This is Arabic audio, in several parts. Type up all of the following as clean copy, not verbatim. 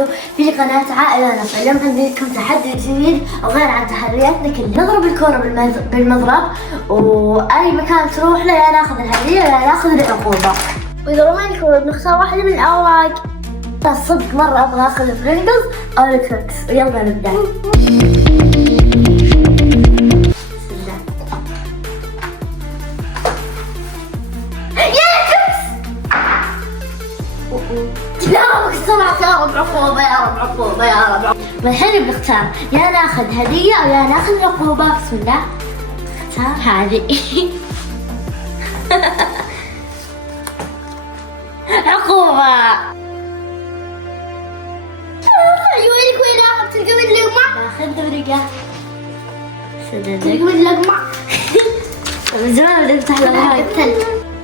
وبركاته في قناة عائلة نصر. اليوم عندي لكم تحدي جديد وغير عن تحدياتنا كلها. نضرب الكرة بالمضرب وأي مكان تروح له يا ناخذ الهدية يا ناخذ العقوبة. وإذا ما الكرة بنختار واحدة من الأوراق. صدق مرة أبغى أخذ البرينجلز أو الكوكس. ويلا نبدأ. يا رب سمعت يا رب عقوبة يا رب عقوبة يا رب عقوبة. والحين بنختار يا ناخذ هدية أو يا ناخذ عقوبة. بسم الله اختار هذه. عقوبة. وينك وين تلقون اللقمة؟ باخذ ورقة. تلقون اللقمة. من زمان بدي افتح لها.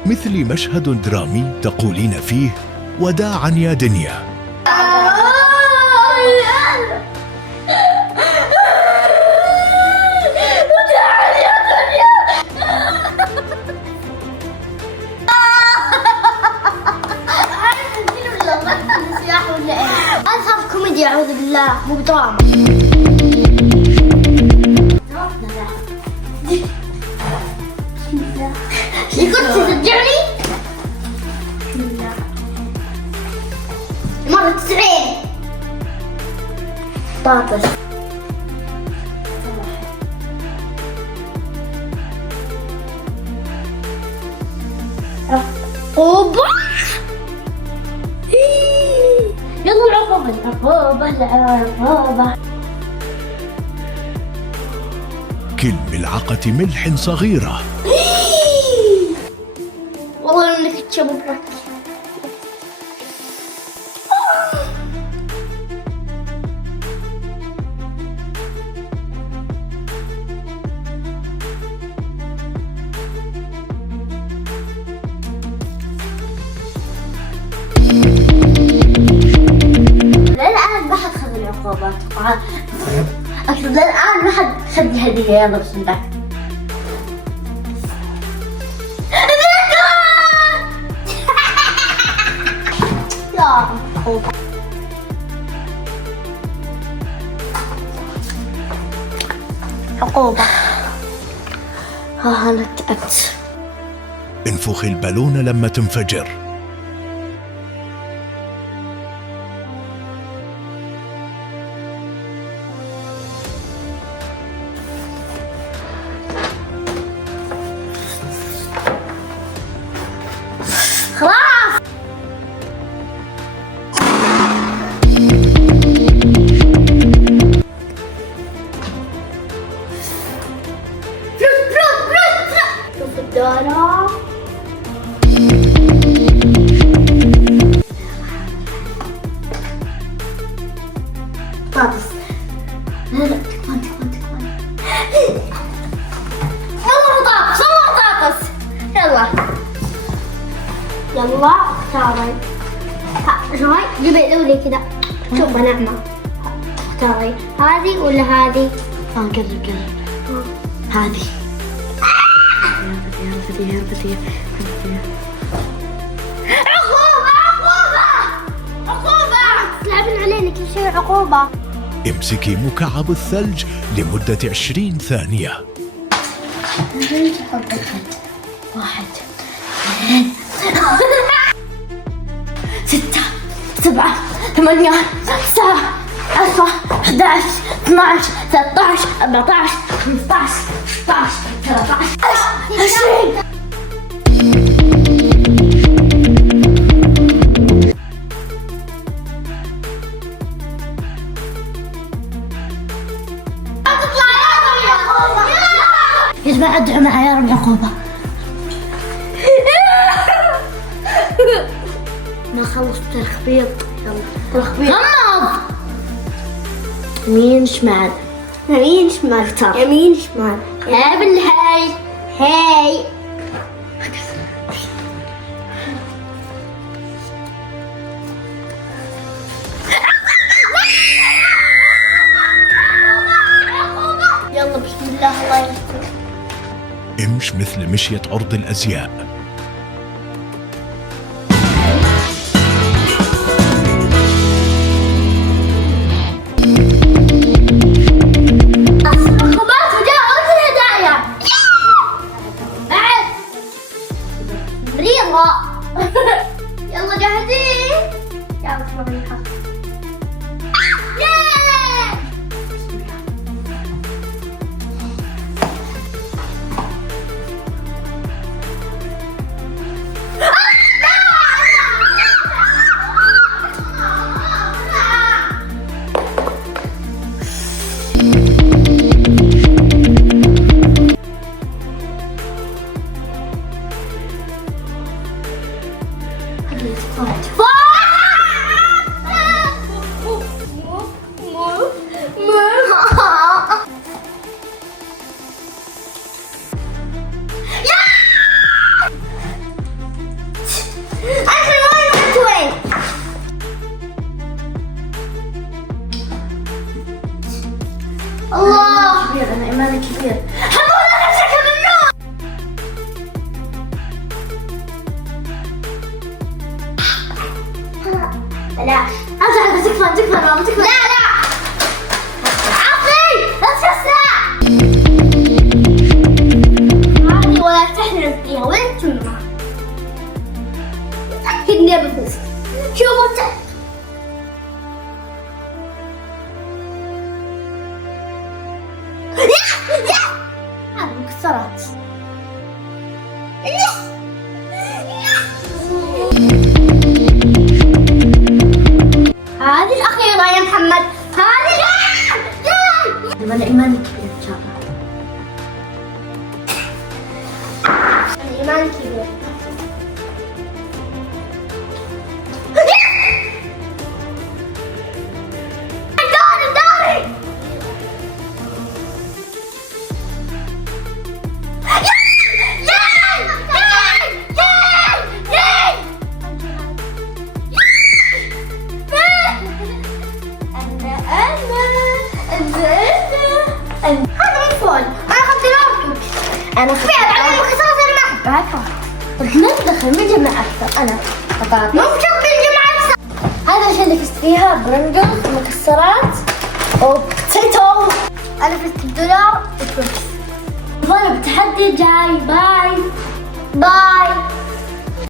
مثل مشهد درامي تقولين فيه وداعا يا دنيا. وداعا يا دنيا. أظهر كوميدي أعوذ بالله مو بدراما. يقول تصدقني؟ مرة 90 بطاطس. عقوبة. يلا العقوبة العقوبة العقوبة. كل ملعقة ملح صغيرة. والله انك تشبك. للآن ما حد خذ العقوبات. أقصد للآن ما حد خذ الهدية. يلا بسم الله. يا عقوبة. عقوبة. أنا تعبت. انفخي البالونة لما تنفجر. خلاص. شوف الدولار. بطاطس. لا تكفون. والله بطاطس. يلا اختاري. شوي جيبي دولي كذا. شوفي نعمة. اختاري هذه ولا هذه؟ قرب. هذه. يا عقوبة. تلعبين علينا كل شيء عقوبة. امسكي مكعب الثلج لمدة 20 ثانية. حب الخد. 1 2 6 7 8 9 10 11 12 13 14 15 16 17 20. يا جماعة ادعوا معي يا رب عقوبة. ما خلصت الخبيط. يلا الخبيط. غمض. يمين شمال. اختار. يمين شمال. هاي بالهاي. هاي. يلا بسم الله الله يستر. امش مثل مشية عرض الأزياء. كبير، أنا إيماني كبير. حمود أنا بشكل ممنوع. لا أرجع تكفى ماما تكفى. لا عطي لا تكسر هذه ولا تحلم فيها وين تمها. متأكدني بفوز. شوفوا هذه مكسرات. هذه الأخيرة يا محمد. هذه أنا إيماني كبير إن شاء الله. أنا إيماني كبير. داري هذا مو فول. أنا أخذت لونك. أنا فيها بعدين خسارة أنا ما أحبها. رح ندخل من جمع أكثر. أنا بطاطس. مو بشرط من جمع أكثر. هذا الأشياء اللي فزت فيها برنجلز ومكسرات وبوتيتو. أنا فزت $1 وتويكس. نتظاهر بالتحدي الجاي. باي.